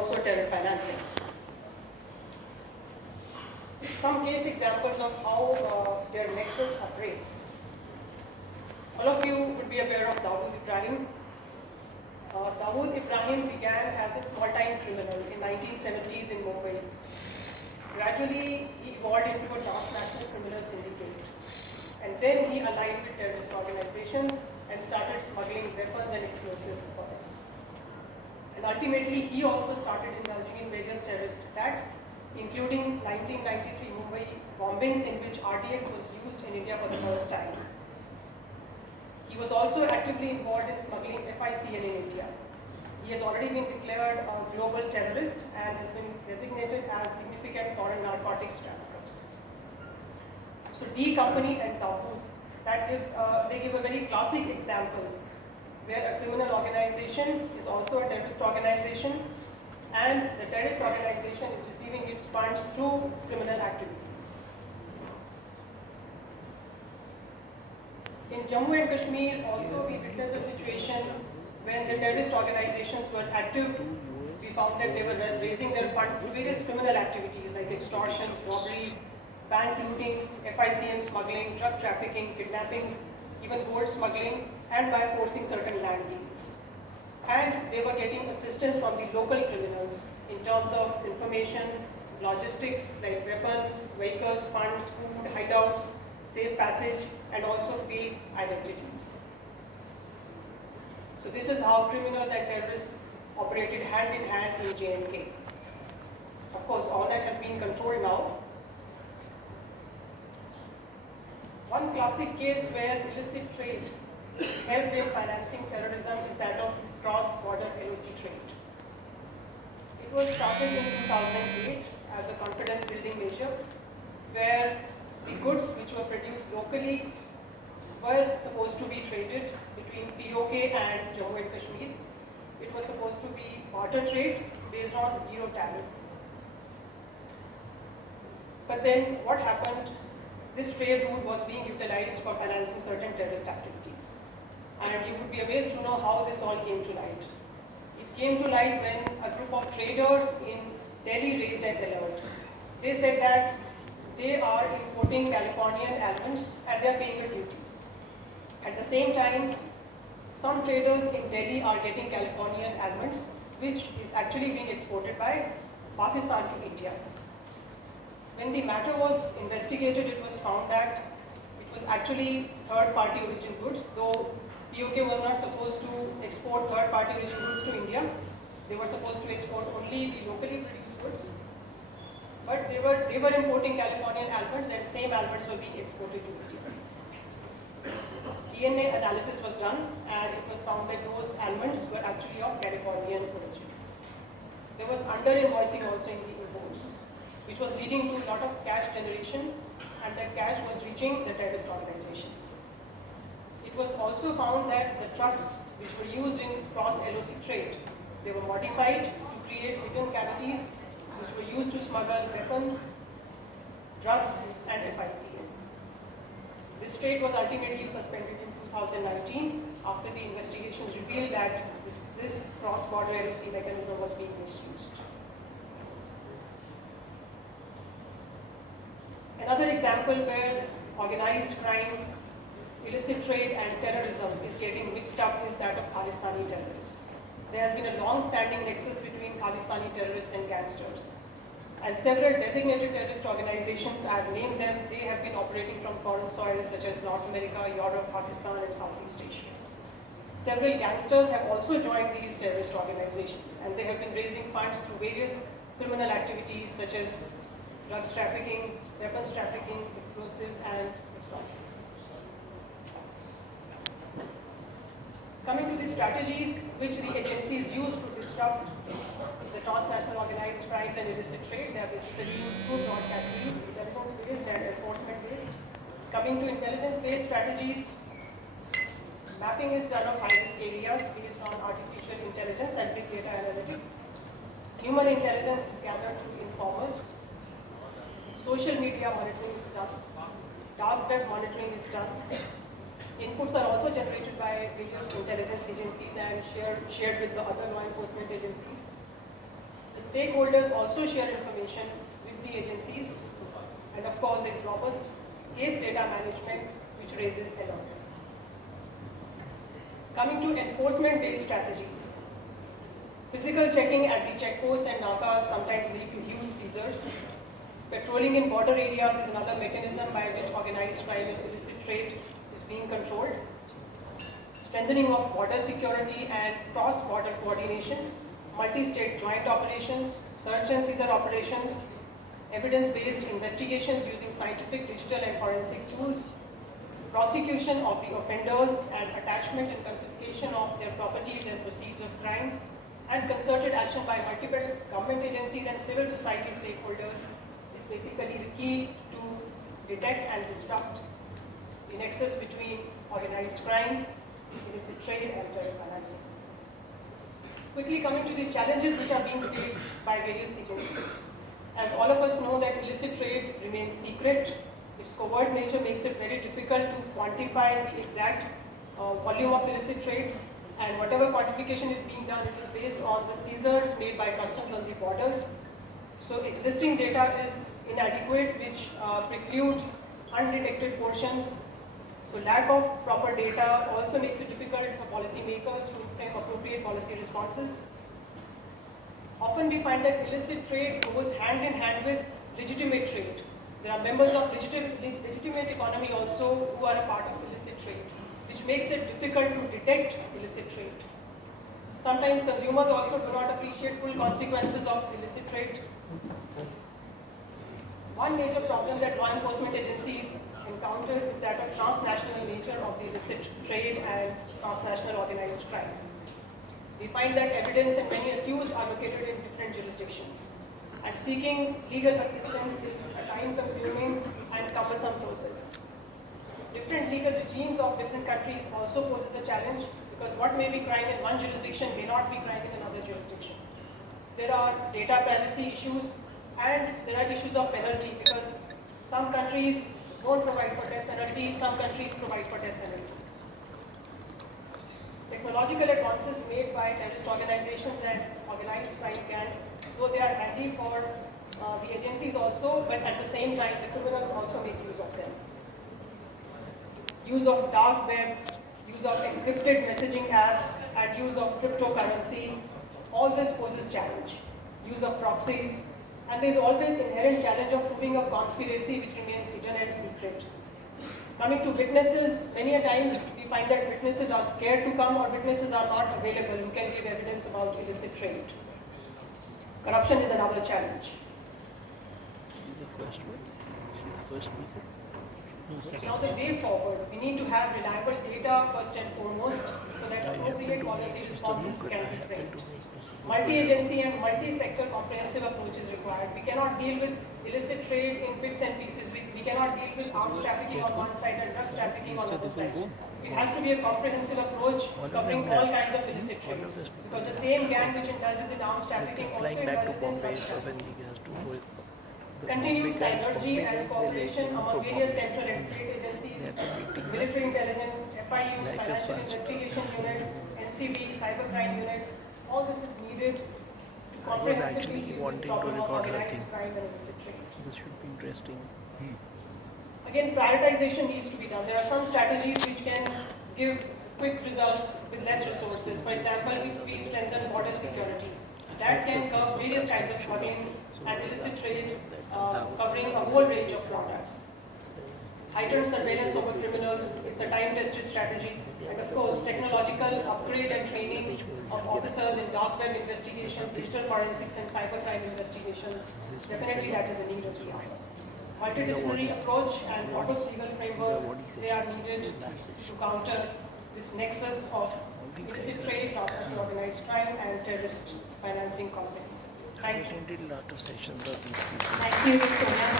also terror financing. Some case examples of how their nexus operates. All of you would be aware of Dawood Ibrahim. Dawood Ibrahim began as a small-time criminal in 1970s in Mumbai. Gradually, he evolved into a transnational criminal syndicate. And then he aligned with terrorist organizations and started smuggling weapons and explosives for them. And ultimately, he also started indulging in various terrorist attacks, including 1993 Mumbai bombings in which RDX was used in India for the first time. He was also actively involved in smuggling FICN in India. He has already been declared a global terrorist and has been designated as significant foreign narcotics traffickers. So D Company and Dawood, they give a very classic example where a criminal organization is also a terrorist organization, and the terrorist organization is receiving its funds through criminal activities. In Jammu and Kashmir, also we witnessed a situation when the terrorist organizations were active. We found that they were raising their funds through various criminal activities like extortions, robberies, bank lootings, FICN smuggling, drug trafficking, kidnappings, even gold smuggling, and by forcing certain land deals. And they were getting assistance from the local criminals in terms of information, logistics like weapons, vehicles, funds, food, hideouts, safe passage, and also fake identities. So this is how criminals and terrorists operated hand in hand in J&K. Of course, all that has been controlled now. One classic case where illicit trade helped in financing terrorism is that of cross-border LOC trade. It was started in 2008 as a confidence-building measure, where the goods which were produced locally were supposed to be traded between POK and Jammu and Kashmir. It was supposed to be barter trade based on zero tariff. But then what happened? This trade route was being utilized for financing certain terrorist activities. And you would be amazed to know how this all came to light. It came to light when a group of traders in Delhi raised an alert. They said that they are importing Californian almonds and they are paying a duty. At the same time, some traders in Delhi are getting Californian almonds, which is actually being exported by Pakistan to India. When the matter was investigated, it was found that it was actually third-party origin goods, though POK was not supposed to export third-party origin goods to India. They were supposed to export only the locally produced goods. But they were importing Californian almonds, and same almonds were being exported to India. DNA analysis was done, and it was found that those almonds were actually of Californian origin. There was under-invoicing also in the imports, which was leading to a lot of cash generation, and that cash was reaching the terrorist organizations. It was also found that the trucks which were used in cross-LOC trade, they were modified to create hidden cavities which were used to smuggle weapons, drugs, and FICN. This trade was ultimately suspended in 2019 after the investigations revealed that this cross-border LOC mechanism was being misused. Another example where organized crime, illicit trade, and terrorism is getting mixed up is that of Khalistani terrorists. There has been a long-standing nexus between Khalistani terrorists and gangsters. And several designated terrorist organizations, I have named them, they have been operating from foreign soil such as North America, Europe, Pakistan, and Southeast Asia. Several gangsters have also joined these terrorist organizations, and they have been raising funds through various criminal activities such as drugs trafficking, weapons trafficking, explosives, and extortions. Coming to the strategies which the agencies use to disrupt the transnational organized crimes and illicit trade, they are basically two broad categories: intelligence-based and enforcement-based. Coming to intelligence-based strategies, mapping is done of high-risk areas based on artificial intelligence and big data analytics. Human intelligence is gathered through informers. Social media monitoring is done. Dark web monitoring is done. Inputs are also generated by various intelligence agencies and shared with the other law enforcement agencies. stakeholders also share information with the agencies, and of course there is robust case data management which raises alerts. Coming to enforcement-based strategies. Physical checking at the checkposts and nakas sometimes lead to huge seizures. Patrolling in border areas is another mechanism by which organized crime and illicit trade is being controlled. Strengthening of border security and cross-border coordination, multi-state joint operations, search and seizure operations, evidence-based investigations using scientific, digital and forensic tools, prosecution of the offenders and attachment and confiscation of their properties and proceeds of crime, and concerted action by multiple government agencies and civil society stakeholders is basically the key to detect and disrupt the nexus between organized crime, illicit trade and terror financing. Quickly coming to the challenges which are being faced by various agencies. As all of us know that illicit trade remains secret, its covert nature makes it very difficult to quantify the exact volume of illicit trade, and whatever quantification is being done, it is based on the seizures made by customs on the borders. So existing data is inadequate, which precludes undetected portions. So lack of proper data also makes it difficult for policymakers to frame appropriate policy responses. Often we find that illicit trade goes hand in hand with legitimate trade. There are members of legitimate economy also who are a part of illicit trade, which makes it difficult to detect illicit trade. Sometimes consumers also do not appreciate full consequences of illicit trade. One major problem that law enforcement agencies encounter is that of transnational nature of the illicit trade and transnational organized crime. We find that evidence and many accused are located in different jurisdictions, and seeking legal assistance is a time-consuming and cumbersome process. Different legal regimes of different countries also poses a challenge, because what may be crime in one jurisdiction may not be crime in another jurisdiction. There are data privacy issues, and there are issues of penalty, because some countries don't provide for death penalty, some countries provide for death penalty. Technological advances made by terrorist organizations and organized crime gangs, though they are handy for the agencies also, but at the same time the criminals also make use of them. Use of dark web, use of encrypted messaging apps, and use of cryptocurrency, all this poses challenge. Use of proxies, and there is always inherent challenge of proving a conspiracy which remains hidden and secret. Coming to witnesses, many a times we find that witnesses are scared to come, or witnesses are not available who can give evidence about illicit trade. Corruption is another challenge. Now the way forward, we need to have reliable data first and foremost, so that appropriate policy responses can be framed. Multi-agency and multi-sector comprehensive approach is required. We cannot deal with illicit trade in bits and pieces. We cannot deal with arms trafficking on one side and drugs trafficking on the other side. It has to be a comprehensive approach covering all kinds of illicit trade. Because the same gang which indulges in arms trafficking also indulges in drugs trafficking. Continued synergy and cooperation among various central and state agencies, military intelligence, FIU, financial investigation units, NCB, cybercrime units, all this is needed to comprehensively deal with the problem of organized crime and illicit trade. This should be interesting. Again, prioritization needs to be done. There are some strategies which can give quick results with less resources. For example, if we strengthen border security, that can curb various kinds of smuggling and illicit trade, covering a whole range of products. Heightened surveillance over criminals, it's a time-tested strategy. And of course, technological upgrade and training of officers in dark web investigations, digital forensics and cybercrime investigations, definitely that is a need of the hour. Multidisciplinary approach and robust legal framework, they are needed to counter this nexus of illicit trade, transnational organized crime and terrorist financing complex. Thank you. I attended a lot of sessions of these people. Thank you, Sonia.